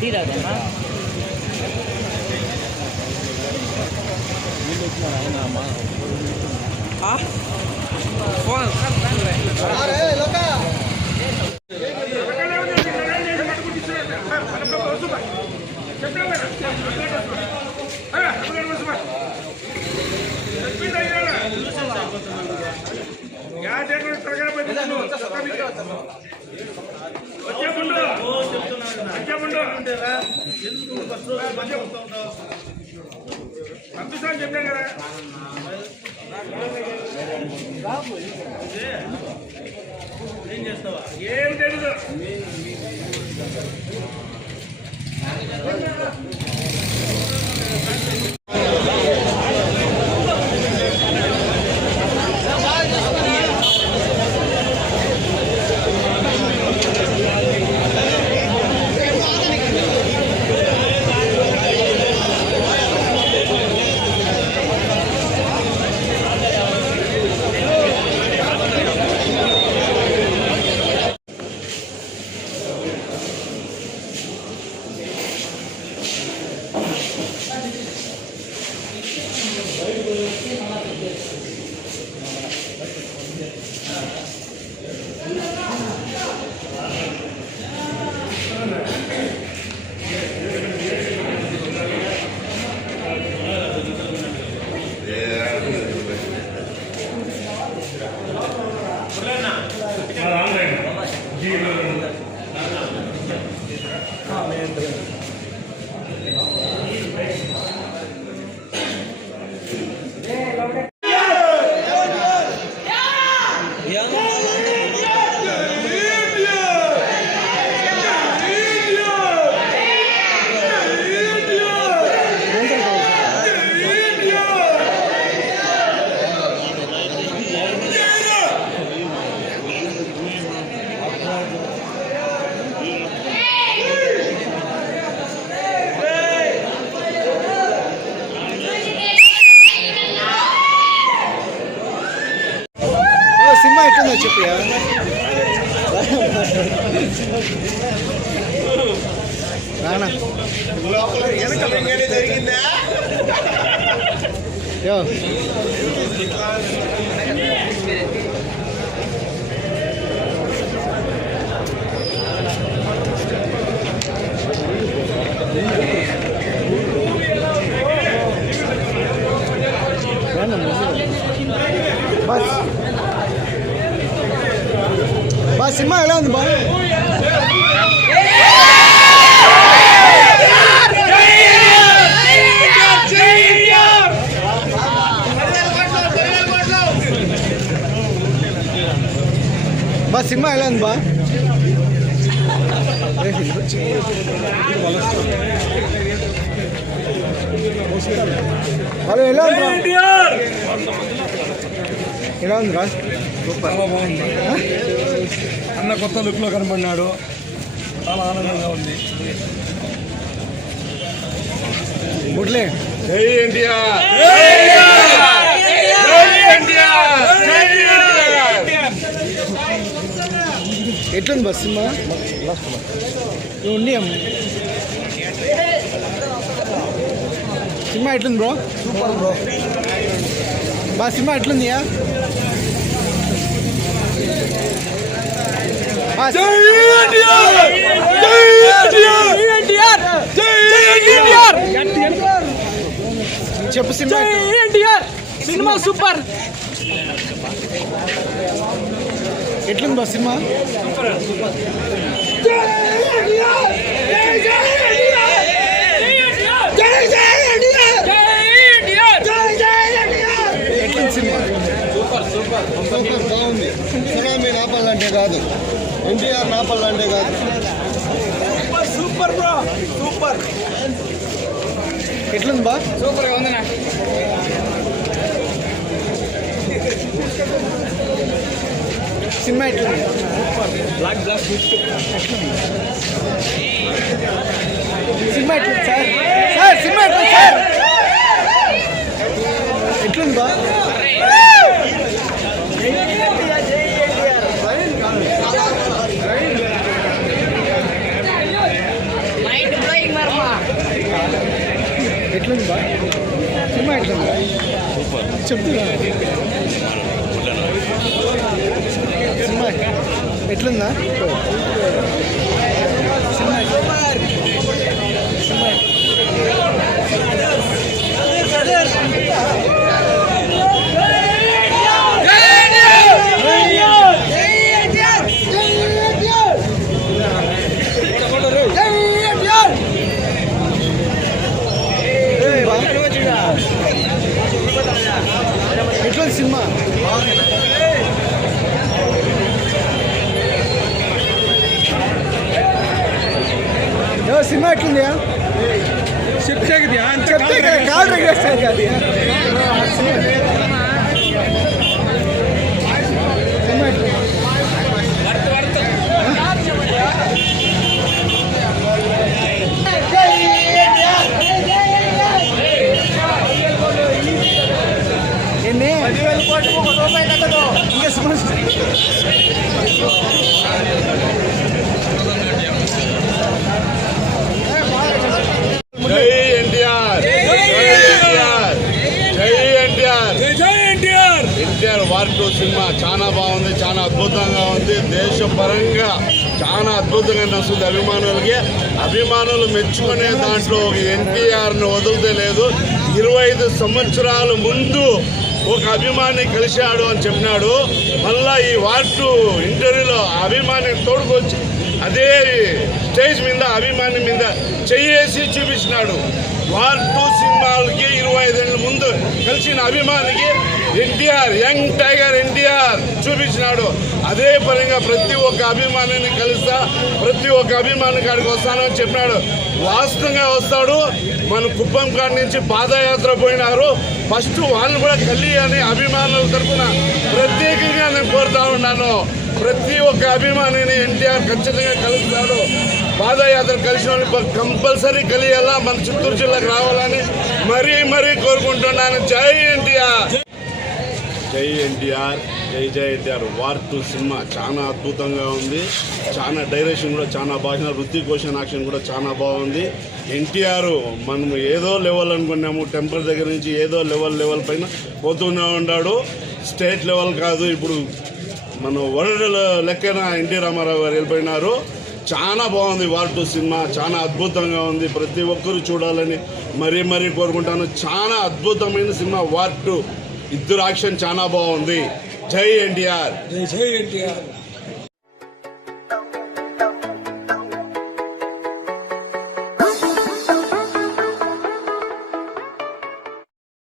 తీరాదమ్మా phone పంపిస్తాను చెప్పాను కదా ఏం చేస్తావా ఏం తెలుసు సినిమా ఎట్లుందో చెప్పు రానా జరిగిందా బా సినిమా ఎలా ఉంది బా బా సినిమా ఎలా ఉంది బా హలో ఎలా ఉంది ఎలా ఉంది రా చాలా బాగుంది అన్న కొత్త లుక్లో కనబడినాడు చాలా ఆనందంగా ఉంది ముట్లే జై ఎన్టీఆర్ ఎట్లుంది బస్ సినిమా ఉండి సినిమా ఎట్లుంది బ్రో సూపర్ బ్రో బా సినిమా ఎట్లుందియా చెప్పు సినిమా సినిమా సూపర్ ఎట్లుంది బా సినిమా ఎట్లుంది సినిమా సూపర్ బాగుంది సునామీ నాపాలంటే కాదు ఎన్టీఆర్ నాపాలంటే కాదు సూపర్ బ్రో సూపర్ ఎట్లుంది బా సూపర్ ఉంది సినిమా ఎట్లుంది సినిమా ఎట్లుంది సార్ సినిమా ఎట్లుంది సార్ ఎట్లుంది బా ఎట్లుంది బా సినిమా ఎట్లుంది చెప్తున్నా సినిమా ఎట్లుందా సినిమా సినిమా ఎట్లుంది సినిమా సినిమా ఎట్లుంది చెప్తే కదా కాల్ రెగ్యులేషన్ కాదు సినిమా ఎన్ని ఇంకా సమస్య జై ఎన్టీఆర్ జై ఎన్టీఆర్ ఎన్టీఆర్ వార్ 2 సినిమా చాలా బాగుంది, చాలా అద్భుతంగా ఉంది. దేశపరంగా చాలా అద్భుతంగా నడుస్తుంది. అభిమానులు మెచ్చుకునే దాంట్లో ఎన్టీఆర్ను వదిలితే లేదు. 25 సంవత్సరాల ముందు ఒక అభిమాని కలిశాడు అని చెప్పినాడు. మళ్ళా ఈ వార్ 2 ఇంటర్వ్యూలో అభిమాని తోడుకొచ్చి అదే స్టేజ్ మీద అభిమాని మీద చెయ్యేసి చూపించినాడు. వార్ 2 సినిమాలకి 25 ఏళ్ళ ముందు కలిసిన అభిమానికి ఎన్టీఆర్, యంగ్ టైగర్ ఎన్టీఆర్ చూపించినాడు. అదే పరంగా ప్రతి ఒక్క అభిమానిని కలుస్తా, ప్రతి ఒక్క అభిమాని కాడికి వస్తానని చెప్పినాడు. వాస్తవంగా వస్తాడు. మన కుప్పం కాడి నుంచి పాదయాత్ర పోయినారు. ఫస్ట్ వాళ్ళు కూడా కలి అని అభిమానుల తరఫున ప్రత్యేకంగా నేను కోరుతా ఉన్నాను. ప్రతి ఒక్క అభిమానిని ఎన్టీఆర్ ఖచ్చితంగా కలుస్తాడు. పాదయాత్ర కలిసిన వాళ్ళు కంపల్సరీ కలియాలా, మన చిత్తూరు జిల్లాకు రావాలని మరీ కోరుకుంటున్నాను. జై ఎన్టీఆర్, జై ఎన్టీఆర్, జై ఎన్టీఆర్. వార్ 2 సినిమా చాలా అద్భుతంగా ఉంది. చాలా డైరెక్షన్ కూడా చాలా బాగా, రుతిక్ రోషన్ యాక్షన్ కూడా చాలా బాగుంది. ఎన్టీఆర్ మనం ఏదో లెవెల్ అనుకున్నాము, టెంపుల్ దగ్గర నుంచి ఏదో లెవెల్ పైన పోతూనే ఉన్నాడు. స్టేట్ లెవెల్ కాదు, ఇప్పుడు మన వరల్డ్ లెక్కన ఎన్టీ రామారావు గారు వెళ్ళిపోయినారు. చాలా బాగుంది వార్ 2 సినిమా, చాలా అద్భుతంగా ఉంది. ప్రతి ఒక్కరు చూడాలని మరీ కోరుకుంటాను. చాలా అద్భుతమైన సినిమా వార్ 2. ఇద్దరు యాక్షన్ చాలా బాగుంది. జై ఎన్టీఆర్. జై ఎన్టీఆర్.